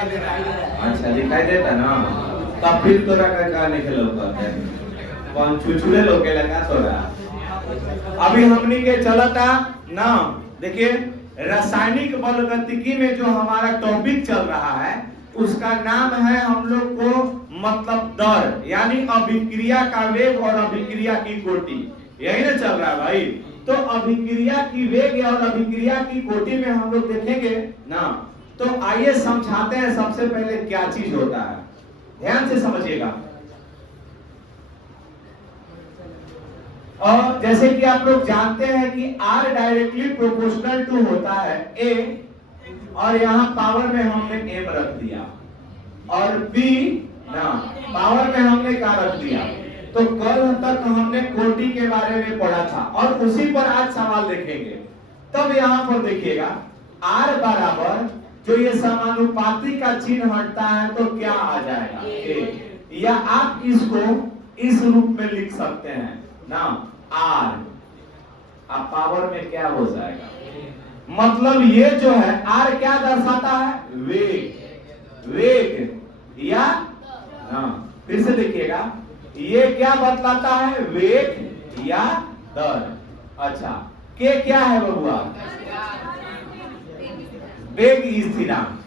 अच्छा दिखाई देता ना, तब फिर तोरा का नहीं खेलो करते कौन छुछुरे लोग के लगा तोरा। अभी हमनी के चलता ना, देखिए रासायनिक बलगतिकी में जो हमारा टॉपिक चल रहा है उसका नाम है हम लोग को मतलब दर, यानी अभिक्रिया का वेग और अभिक्रिया की कोटि, यही ना चल रहा है भाई। तो अभिक्रिया की वेग और अभिक्रिया की कोटि में हम लोग देखेंगे ना, तो आइए समझाते हैं सबसे पहले क्या चीज होता है, ध्यान से समझिएगा। और जैसे कि आप लोग जानते हैं कि R डायरेक्टली प्रोपोर्शनल टू होता है A, और यहां पावर में हमने M रख दिया, और B ना पावर में हमने क्या रख दिया। तो कल तक हमने कोटि के बारे में पढ़ा था और उसी पर आज सवाल देखेंगे। तब यहां पर देखिएगा R बराबर जो ये समानुपाती का चिन्ह हटता है तो क्या आ जाएगा A, या आप इसको इस रूप में लिख सकते हैं ना R, अब पावर में क्या हो जाएगा, मतलब ये जो है R क्या दर्शाता है, वेग, वेग या ना, फिर से देखिएगा ये क्या बतलाता है, वेग या दर। अच्छा के क्या है बबुआ, वेग स्थिरांक,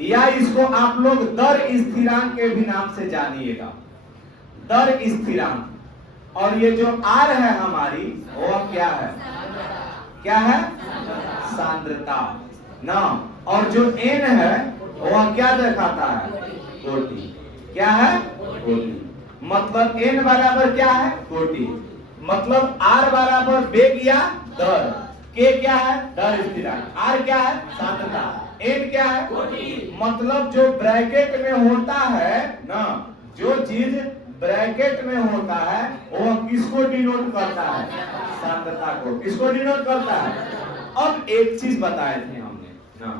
या इसको आप लोग दर स्थिरांक के भी नाम से जानिएगा, दर स्थिरांक। और ये जो R है हमारी वो क्या है, क्या है, सांद्रता ना, और जो N है वह क्या दिखाता है, कोटि, क्या है, कोटि, मतलब N बराबर क्या है, कोटि, मतलब R बराबर वेग या दर, K क्या है, दर स्थिरांक, R क्या है, सांद्रता, N क्या है, कोटि। मतलब जो ब्रैकेट में होता है ना, जो चीज ब्रैकेट में होता है वो किसको डिनोट करता है, सांद्रता को, किसको डिनोट करता है। अब एक चीज बताए थे हमने ना,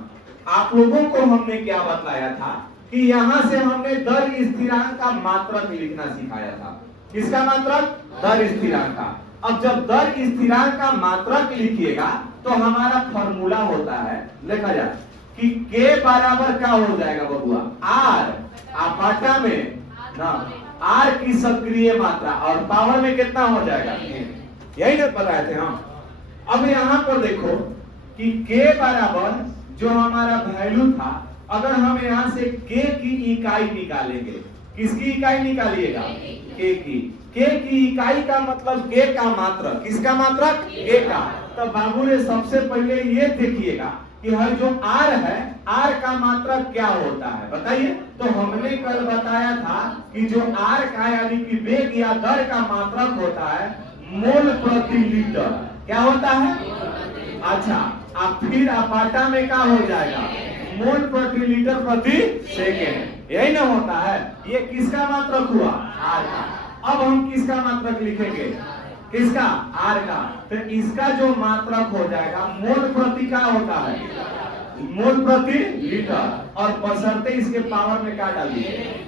आप लोगों को हमने क्या बताया था कि यहां से हमने दर स्थिरांक का मात्रक लिखना सिखाया था, किसका मात्रक, दर स्थिरांक का। अब जब दर स्थिरांक का मात्रक लिखिएगा तो हमारा फॉर्मूला होता है, लिखा जाए कि K बराबर क्या हो जाएगा बबुआ, R आपाटा में ना R की सक्रिय मात्रा और पावर में कितना हो जाएगा, यही ना बताए थे हम। अब यहां पर देखो कि K बराबर जो हमारा वैल्यू था, अगर हम यहां से K की इकाई निकालेंगे, किसकी इकाई निकालिएगा, K की, K की इकाई का मतलब K का मात्रक, किसका मात्रक, K का। तो बाबू ने सबसे पहले ये देखिएगा कि हर जो R है, R का मात्रक क्या होता है बताइए। तो हमने कल बताया था कि जो R का यानी कि वेग या दर का मात्रक होता है मोल प्रति लीटर, क्या होता है, अच्छा अब फिर अपाटा में क्या हो जाएगा, मोल प्रति लीटर प्रति सेकेंड, यही ना होता है। ये किसका मात्रक हुआ, R का। अब हम किसका मात्रक लिखेंगे, किसका, R का। तो इसका जो मात्रक हो जाएगा मोल प्रति क्या होता है, मोल प्रति लीटर, और बशर्ते इसके पावर में क्या डाल दीजिए।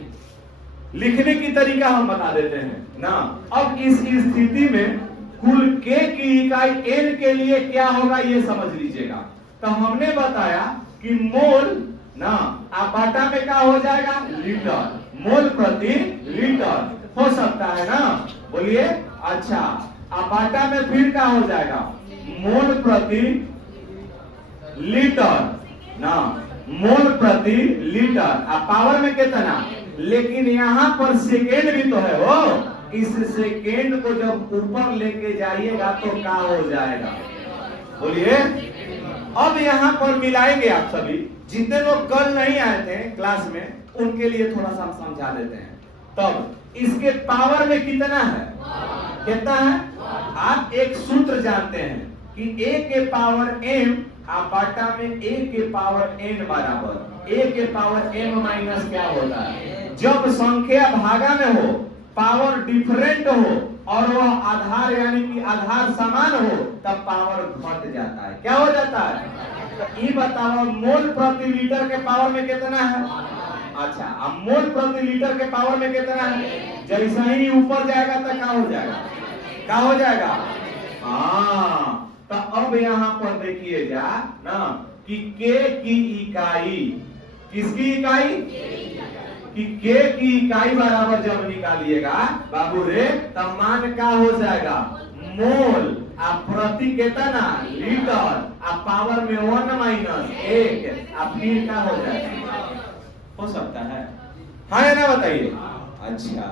लिखने की तरीका हम बता देते हैं ना। अब इस स्थिति में कुल K की इकाई N के लिए क्या होगा ये समझ लीजिएगा। तो हमने बताया कि मोल ना आपाटा में क्या हो जाएगा, लीटर, मोल प्रति लीटर हो सकता है ना, बोलिए। अच्छा अपाटा में फिर क्या हो जाएगा, मोल प्रति लीटर ना, मोल प्रति लीटर, अब पावर में कितना, लेकिन यहां पर सेकेंड भी तो है वो, इस सेकेंड को जब ऊपर लेके जाइएगा तो क्या हो जाएगा, बोलिए। अब यहां पर मिलाएंगे आप सभी, जितने लोग कल नहीं आए थे क्लास में उनके लिए थोड़ा सा समझा देते हैं। तब इसके पावर में कितना है, कितना है, आप एक सूत्र जानते हैं कि A के पावर m आपाटा में A के पावर n बराबर A के पावर m माइनस क्या होता है, जब संख्या भागा में हो, पावर डिफरेंट हो और वह आधार यानी कि आधार समान हो, तब पावर घट जाता है, क्या हो जाता है। तो ये बताओ मोल प्रति लीटर के पावर में कितना है, अच्छा अब मोल प्रति लीटर के पावर में कितना है, जैसा ही ऊपर जाएगा तो क्या हो जाएगा, क्या हो जाएगा। हाँ तो अब यहां पर देखिए जा ना कि K की इकाई किसकी इकाई? कि के की इकाई बराबर जब निकालिएगा बाबू रे, तब मान क्या हो जाएगा? मोल। आप प्रति कितना? लीटर। आप पावर में 1 माइनस 1, आप फिर क्या हो जाएगा? हो सकता है, हाँ या ना बताइए। अच्छा,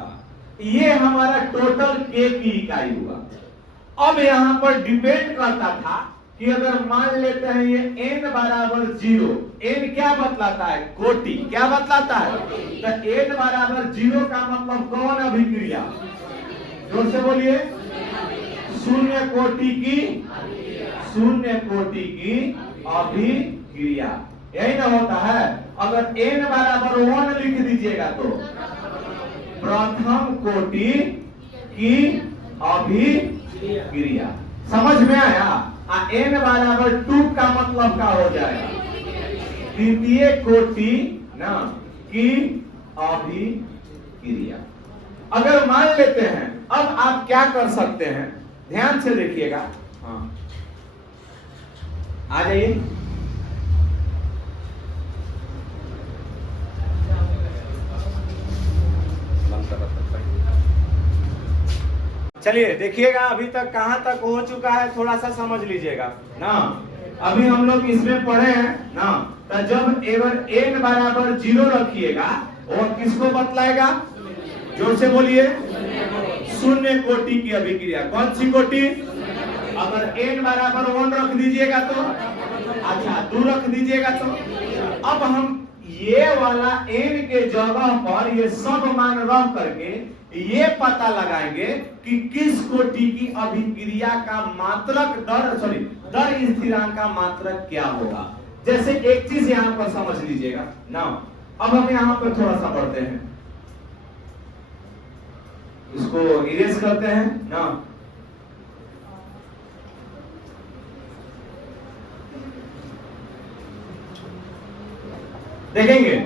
ये हमारा टोटल के की इकाई हुआ। अब यहां पर डिपेंड करता था कि अगर मान लेते हैं ये n बराबर 0, n क्या बतलाता है? कोटि। क्या बतलाता है? तो n बराबर 0 का मतलब कौन अभिक्रिया? जोर से बोलिए। शून्य कोटि की, शून्य कोटि की अभिक्रिया, यही ना होता है। अगर n बराबर 1 लिख दीजिएगा तो प्रथम कोटि की अभिक्रिया। समझ में आया? n बराबर 2 का मतलब क्या हो जाएगा? द्वितीय कोटि ना की अभिक्रिया। अगर मान लेते हैं, अब आप क्या कर सकते हैं, ध्यान से देखिएगा। हाँ, आ जाइए। चलिए देखिएगा अभी तक कहां तक हो चुका है, थोड़ा सा समझ लीजिएगा ना। अभी हम लोग इसमें पढ़े हैं ना, तो जब एवर n बराबर 0 रखिएगा, और किसको बतलाएगा? जोर से बोलिए। शून्य कोटि की अभिक्रिया। कौन सी कोटि? अगर n बराबर 1 रख दीजिएगा तो, अच्छा 2 रख दीजिएगा तो, अब हम ये वाला n के जगह पर ये सब मान रख करके ये पता लगाएंगे कि किस कोटि की अभिक्रिया का मात्रक दर स्थिरांक का मात्रक क्या होगा। जैसे एक चीज यहां पर समझ लीजिएगा ना। अब हम यहां पर थोड़ा सा पढ़ते हैं, इसको इरेज करते हैं ना। देखेंगे,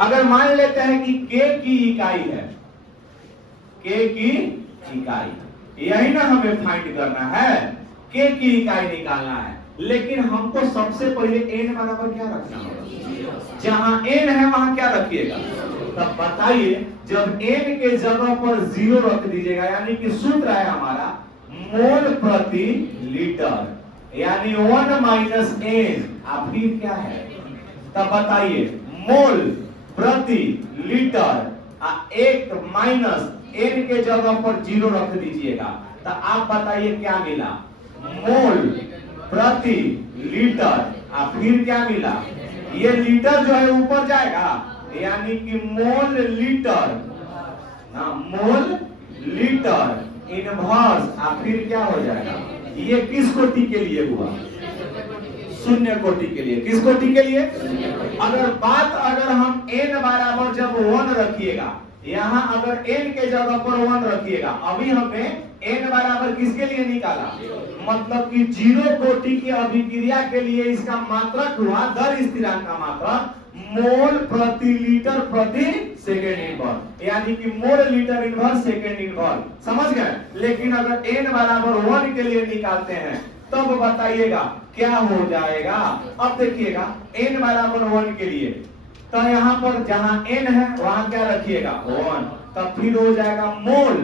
अगर मान लेते हैं कि k की इकाई है, k की इकाई, यही ना हमें फाइंड करना है, k की इकाई निकालना है। लेकिन हमको सबसे पहले n बराबर क्या रखना होगा? जहां n है वहां क्या रखिएगा? तब बताइए, जब n के जगह पर 0 रख दीजिएगा, यानी कि सूत्र है हमारा मोल प्रति लीटर, यानी 1 माइनस n। आप फिर क्या है? तब बताइए, मोल प्रति लीटर, 1 माइनस n के जगह पर 0 रख दीजिएगा, तो आप बताइए क्या मिला? मोल प्रति लीटर। आप फिर क्या मिला? ये लीटर जो है ऊपर जाएगा, यानी कि मोल लीटर ना, मोल लीटर इनवर्स। आप फिर क्या हो जाएगा? ये किस कोटि के लिए हुआ? शून्य कोटि के लिए। किस कोटि के लिए? अगर हम n बराबर जब 1 रखिएगा, यहाँ अगर n के जगह पर 1 रखिएगा, अभी हमने n बराबर किसके लिए निकाला? मतलब कि 0 कोटि की अभिक्रिया के लिए इसका मात्रक हुआ दर स्थिरांक का मात्रक मोल प्रति लीटर प्रति सेकेंड इनवर्स, यानी कि mole litre inverse second inverse. समझ गए? लेकिन अगर n बराबर 1 के लिए निकालते हैं, तब बताइएगा क्या हो जाएगा? अब देखिएगा, n बराबर 1 के लिए, तो यहाँ पर जहां n है वहां क्या रखिएगा? 1। तब फिर हो जाएगा मोल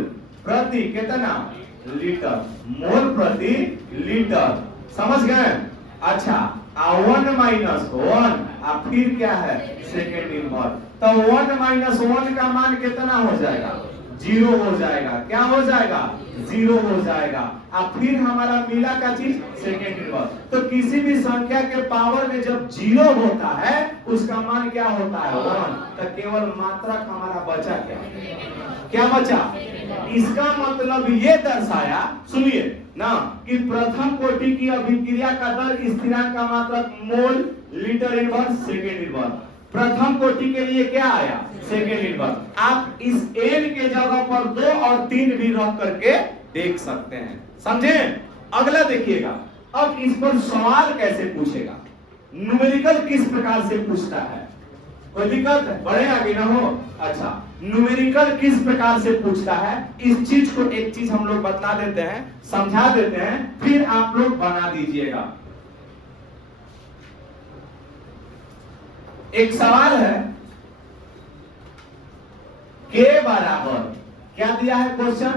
प्रति कितना? लीटर। मोल प्रति लीटर। समझ गए? अच्छा, 1 माइनस 1, अब फिर क्या है? Second inverse. तो 1 माइनस 1 का मान कितना हो जाएगा? 0 हो जाएगा। क्या हो जाएगा? 0 हो जाएगा। अब फिर हमारा मिला का चीज सेकेंड इनवर्स। तो किसी भी संख्या के पावर में जब 0 होता है, उसका मान क्या होता है? 1। तो केवल मात्रक हमारा बचा क्या बचा? इसका मतलब ये दर्शाया, सुनिए ना, कि प्रथम कोटि की अभिक्रिया का दर स्थिरांक का मात्रक mole litre inverse second inverse. प्रथम कोटि के लिए क्या आया? Second inverse. आप इस n के जगह पर 2 और 3 भी रख करके देख सकते हैं। समझे? अगला देखिएगा, अब इस पर सवाल कैसे पूछेगा, न्यूमेरिकल किस प्रकार से पूछता है। कोई दिक्कत है? बढ़े आगे ना हो। अच्छा, न्यूमेरिकल किस प्रकार से पूछता है, इस चीज को एक चीज हम लोग बता देते हैं, समझा देते हैं, फिर आप लोग बना दीजिएगा। एक सवाल है, के बराबर क्या दिया है क्वेश्चन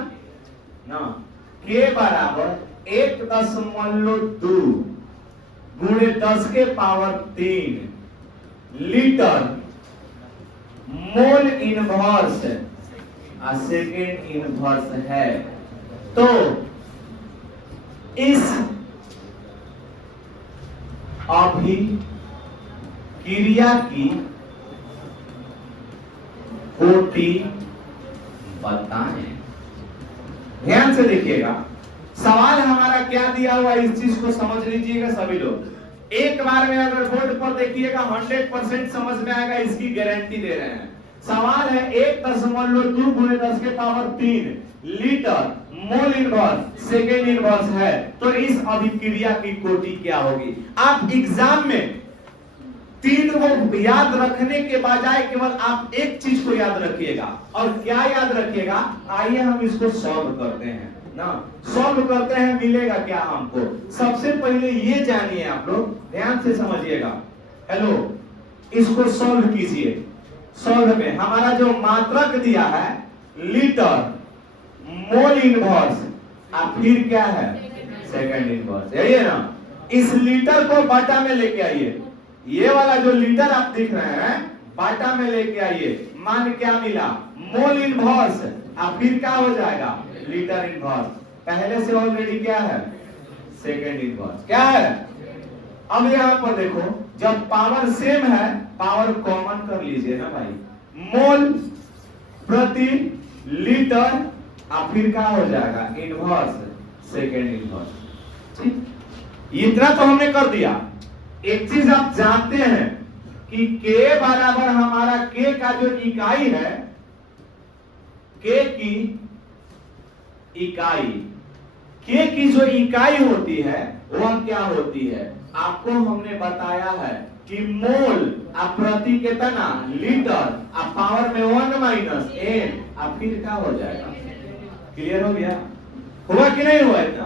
ना, के बराबर 1.2 गुणे 10 के power 3 litre mole inverse second inverse है। तो इस अभिक्रिया की कोटि बताएं। ध्यान से देखिएगा, सवाल हमारा क्या दिया हुआ, इस चीज को समझ लीजिएगा सभी लोग। एक बार में अगर बोर्ड पर देखिएगा 100% समझ में आएगा, इसकी गारंटी दे रहे हैं। सवाल है 1.2 गुणे 10 के power 3 litre mole inverse second inverse है, तो इस अभिक्रिया की कोटि क्या होगी। आप एग्जाम में 3 को याद रखने के बजाय केवल आप एक चीज को याद रखिएगा। और क्या याद रखिएगा, आइए हम इसको सॉल्व करते हैं ना। सॉल्व करते हैं, मिलेगा क्या हमको। सबसे पहले ये जानिए, आप लोग ध्यान से समझिएगा। हेलो, इसको सॉल्व कीजिए। सॉल्व में हमारा जो मात्रक दिया है लीटर मोल इनवर्स, अब फिर क्या है सेकंड इनवर्स, यही है ना। इस लीटर को बाटा में लेके आइए, ये वाला जो लीटर आप दिख रहे हैं बाटा में लेके आइए। मान क्या मिला, मोल इनवर्स, अब फिर क्या हो जाएगा लीटर इनवर्स। पहले से ऑलरेडी क्या है सेकंड इनवर्स, क्या है। अब यहां पर देखो, जब पावर सेम है पावर कॉमन कर लीजिए ना भाई। मोल प्रति लीटर, अब फिर क्या हो जाएगा इनवर्स सेकेंड इनवर्स। ठीक, इतना तो हमने कर दिया। एक चीज आप जानते हैं कि के बराबर हमारा के का जो इकाई है, के की इकाई, के की जो इकाई होती है वह क्या होती है, आपको हमने बताया है कि मोल अब प्रति कितना लीटर, अब पावर में 1 माइनस n, अब फिर क्या हो जाएगा। क्लियर हो गया, हुआ कि नहीं हुआ इतना।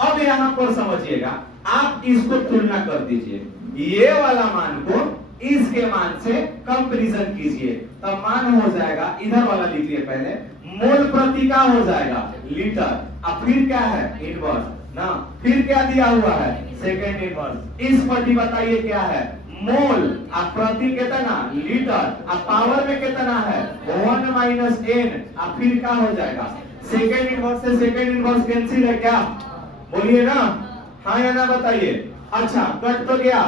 अब यहां पर समझिएगा, आप इसको तुलना कर दीजिए, ये वाला मान को इसके मान से कंपैरिजन कीजिए, तब मान हो जाएगा, इधर वाला लिखिए पहले, मोल प्रति का हो जाएगा लीटर, अब फिर क्या है इनवर्स ना, फिर क्या दिया हुआ है सेकेंड इनवर्स। इस प्रति बताइए क्या है मोल, अब प्रति कितना लीटर, अब पावर में कितना है 1 माइनस n, अब फिर क्या हो जाएगा सेकेंड इनवर्स से सेकेंड इनवर्स कैंसिल है क्या, बोलिए ना, हाँ या ना बताइए। अच्छा, कट तो गया।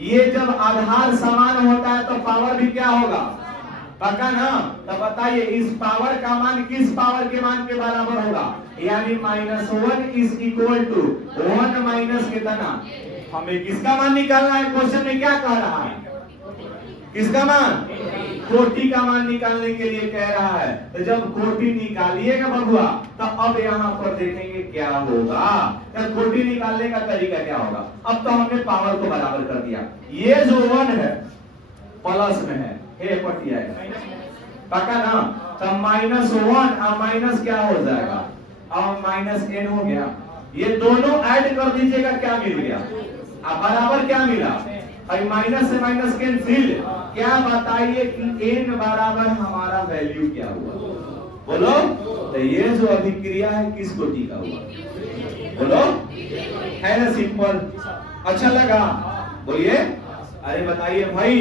ये जब आधार समान होता है तो पावर भी क्या होगा, पक्का ना। तो बताइए इस पावर का मान किस पावर के मान के बराबर होगा, यानी -1 इज इक्वल टू 1 माइनस कितना। हमें किसका मान निकालना है, क्वेश्चन में क्या कह रहा है, किसका मान, कोटि का मान निकालने के लिए कह रहा है। तो जब कोटि निकालिएगा बबुआ, तो अब यहाँ पर देखेंगे क्या होगा, तो कोटि निकालने का तरीका क्या होगा। अब तो हमने पावर को बराबर कर दिया, ये जो 1 है प्लस में है, हे पटी आएगा, पक्का ना। तो -1 और माइनस क्या हो जाएगा, अब -n हो गया। ये दोनों ऐड कर दीजिएगा, क्या मिल गया, अब बराबर क्या मिला, और माइनस से माइनस कैंसिल। क्या बताइए कि n बराबर हमारा वैल्यू क्या हुआ, बोलो। तो ये जो अभिक्रिया है किस कोटि का हुआ, बोलो, है ना सिंपल। अच्छा लगा, बोलिए, अरे बताइए भाई,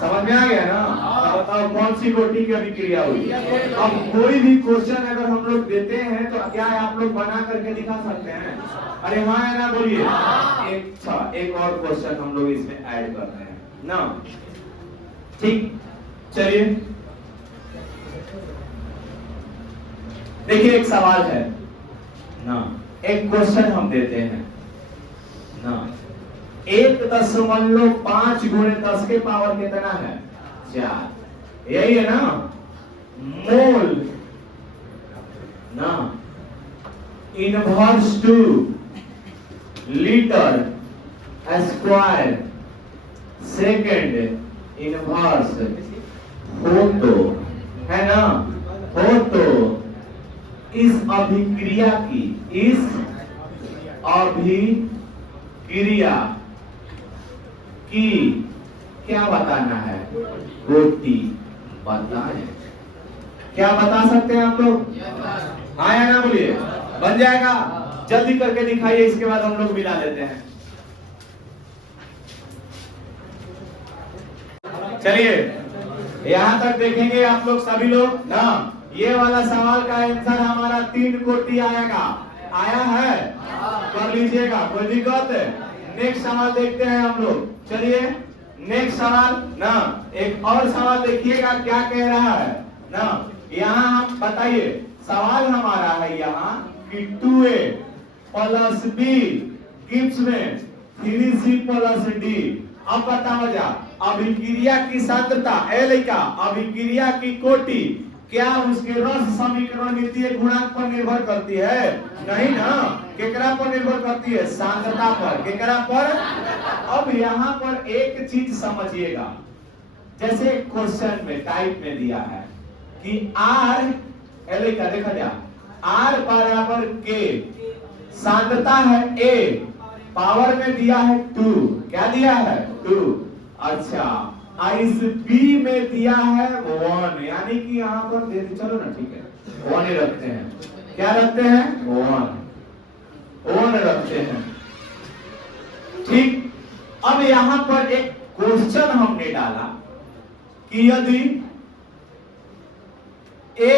समझ में आ गया ना। अब बताओ कौन सी कोटि की अभिक्रिया हुई। अब कोई भी क्वेश्चन अगर हम लोग देते हैं तो क्या आप लोग बना करके दिखा सकते हैं, अरे हाँ या ना बोलिए। एक और क्वेश्चन हम लोग इसमें ऐड करते हैं ना, ठीक। चलिए देखिए, एक सवाल है ना, एक क्वेश्चन हम देते हैं ना, 1.5 गुणे 10 के पावर कितना है 4, यही है ना। मोल ना inverse two litre square second inverse हो तो, है ना, हो तो इस अभिक्रिया की, इस अभिक्रिया की क्या बताना है? कोटि बताएं। क्या बता सकते हैं आप लोग? हाँ या ना बोलिए? बन जाएगा? जल्दी करके दिखाइए, इसके बाद हम लोग मिला लेते हैं। चलिए यहां तक देखेंगे आप लोग सभी लोग ना। ये वाला सवाल का आंसर हमारा 3 कोटि आएगा। आया है? कर लीजिएगा, कोई दिक्कत है? नेक्स्ट सवाल देखते हैं हम लोग। चलिए नेक्स्ट सवाल ना, एक और सवाल देखिएगा क्या कह रहा है ना। यहाँ हम बताइए, सवाल हमारा है यहाँ कि 2a प्लस b गिव्स में 3c प्लस d। अब बताओ जा, अभिक्रिया की सांद्रता एलिका अभिक्रिया की कोटि क्या उसके रस समीकरण गणितीय गुणांक पर निर्भर करती है? नहीं ना। केकरा पर निर्भर करती है? सांद्रता पर। केकरा पर? अब यहाँ पर एक चीज समझिएगा, जैसे क्वेश्चन में टाइप में दिया है कि R एलिका देखा जा, R बराबर K, सांद्रता है A, पावर में दिया है 2। क्या दिया है? 2। अच्छा, इस B में दिया है 1, यानी कि यहाँ पर दे, चलो ना ठीक है 1 ही रखते हैं। क्या रखते हैं? 1 रखते हैं। ठीक। अब यहाँ पर एक क्वेश्चन हमने डाला कि यदि A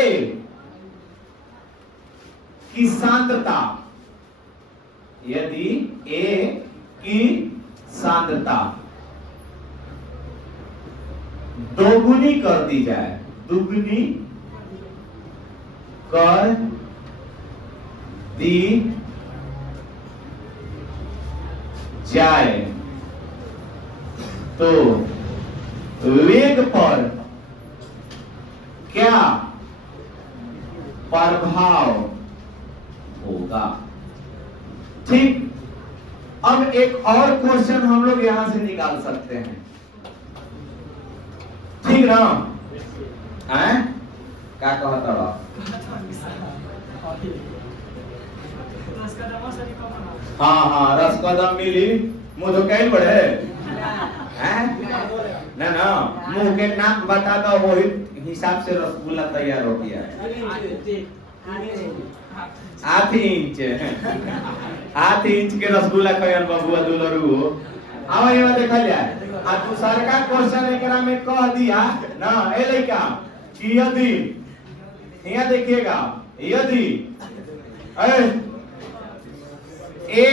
की सांद्रता, यदि A की सांद्रता दोगुनी कर दी जाए, दुगुनी कर दी जाए तो वेग पर क्या प्रभाव होगा? ठीक। अब एक और क्वेश्चन हम लोग यहां से निकाल सकते हैं, ठीक ना? क्या कहता रहा? हाँ रस कदम मिली मुंह तो कहीं बढ़े ना ना, मुंह के नाक बता दो, वही हिसाब से रसगुल्ला तैयार हो गया। 8 इंच के रसगुल्ला कयन बबुआ दुलरू। अब ये देखा जाए, आ दूसर का क्वेश्चन एकरा में कह दिया ना एले क्या कि यदि, यहाँ देखिएगा, यदि A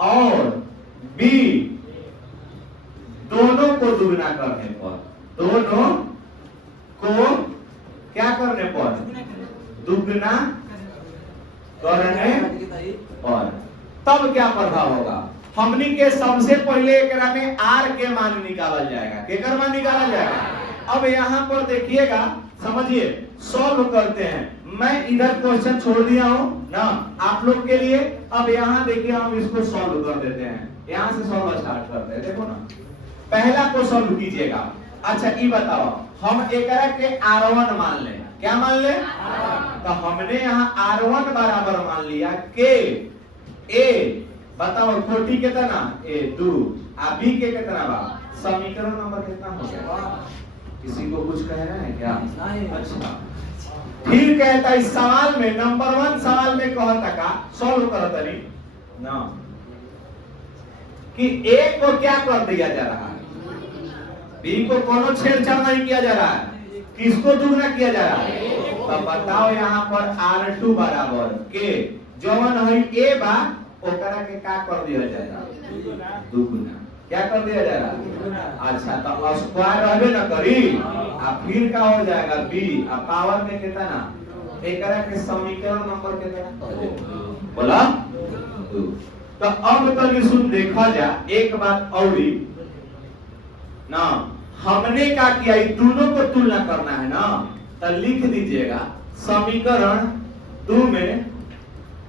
और B दोनों को दुगना करने पर, दोनों को क्या करने पर? दुगना करने पर तब क्या प्रभाव होगा? हमनी के सबसे पहले एकरा में R के मान निकाला जाएगा। केकर मान निकाला जाएगा? अब यहाँ पर देखिएगा, समझिए, सॉल्व करते हैं। मैं इधर क्वेश्चन छोड़ दिया हूं ना आप लोग के लिए। अब यहाँ देखिए हम इसको सॉल्व कर देते हैं, यहाँ से सॉल्व स्टार्ट करते हैं। देखो ना, पहला को सॉल्व कीजिएगा। अच्छा ये बताओ, हम एकरा के R1 मान लें। क्या मान लें? तो हमने यहाँ R1 बराबर मान लिया के A, बताओ कोटि कितना? A 2, आ B के कितना बा? समीकरण नंबर कितना हो गया? किसी को कुछ कहना है क्या? अच्छा फिर कहता इस सवाल में, नंबर 1 सवाल में कहता का सॉल्व करता नहीं ना कि A को क्या कर दिया जा रहा है? B को कोनो छेड़छाड़ नहीं किया जा रहा है, किसको दुगना किया जा रहा है? तो बताओ यहाँ पर R2 बराबर के जवन है A बा, ओकरा के का कर दिया जाएगा? दुगना। क्या कर दिया जाएगा? अच्छा तो स्क्वायर रहबे ना करी, आ फिर का हो जाएगा B, आ पावर में कितना? एकरा के समीकरण नंबर कितना? बोला 2। तो अब तक ये सुन देखा जा, एक बात और ना, हमने क्या किया, दोनों को तुलना करना है ना, तो लिख दीजिएगा समीकरण 2 में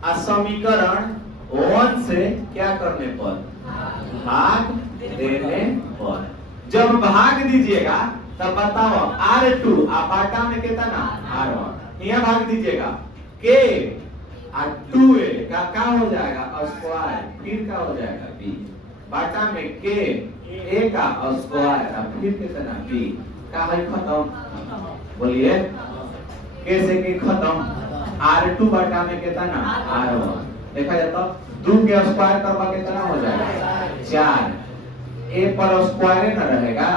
आ समीकरण 1 से क्या करने पर? भाग देने पर। जब भाग दीजिएगा तब बताओ R2 आ बाटा में कितना? R1। यहाँ भाग दीजिएगा K आ 2A का हो जाएगा स्क्वायर, फिर का हो जाएगा B, बाटा में K ए का स्क्वायर फिर कितना बी का है खत्म। बोलिए कैसे कि खत्म। R2 बटा में कितना R1 देखा जाता 2 के स्क्वायर करवा कितना हो जाएगा 4। ए पर स्क्वायर न रहेगा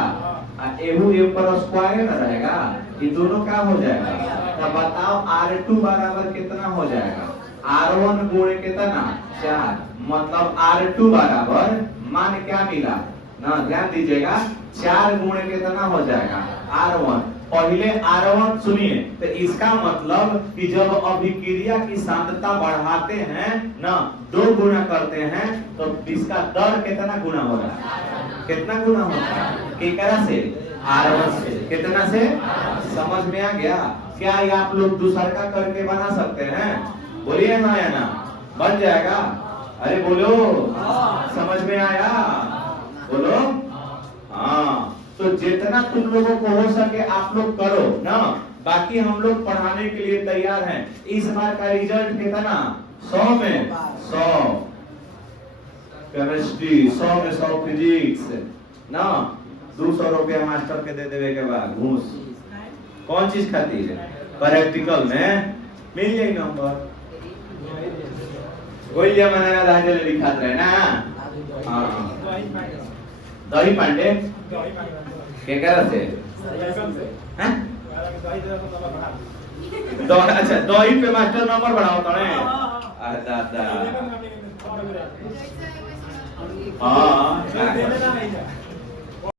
एहू ए पर स्क्वायर न रहेगा ये दोनों क्या हो जाएगा। तब बताओ R2 बराबर कितना हो जाएगा R1 गुणे कितना 4 मतलब R2 बराबर मान क्या मिला ना ध्यान दीजिएगा 4 गुणे कितना हो जाएगा R1। पहले R1 सुनिए तो इसका मतलब कि जब अभिक्रिया की सांद्रता बढ़ाते हैं ना 2 गुना करते हैं तो इसका दर कितना गुना हो रहा है कितना गुना होता है केकरा से R1 से कितना से समझ में आ गया। क्या ये आप लोग दूसरा का करके बना सकते हैं बोलिए ना या ना बन जाएगा। अरे बोलो समझ में आया बोलो हाँ। तो जितना तुम लोगों को हो सके आप लोग करो ना बाकी हम लोग पढ़ाने के लिए तैयार हैं। इस बार का रिजल्ट कितना 100 में 100 केमिस्ट्री 100 में 100 फिजिक्स ना 200 रुपया मास्टर के दे देवे के बाद घूस कौन चीज खातिर प्रैक्टिकल में मिल जाए नंबर कोई जमाना में राजा ने लिखा रहे ना। हाँ दही पांडे के कर से हैं अच्छा दही पे मास्टर नंबर बढ़ाओ तो ने दादा हाँ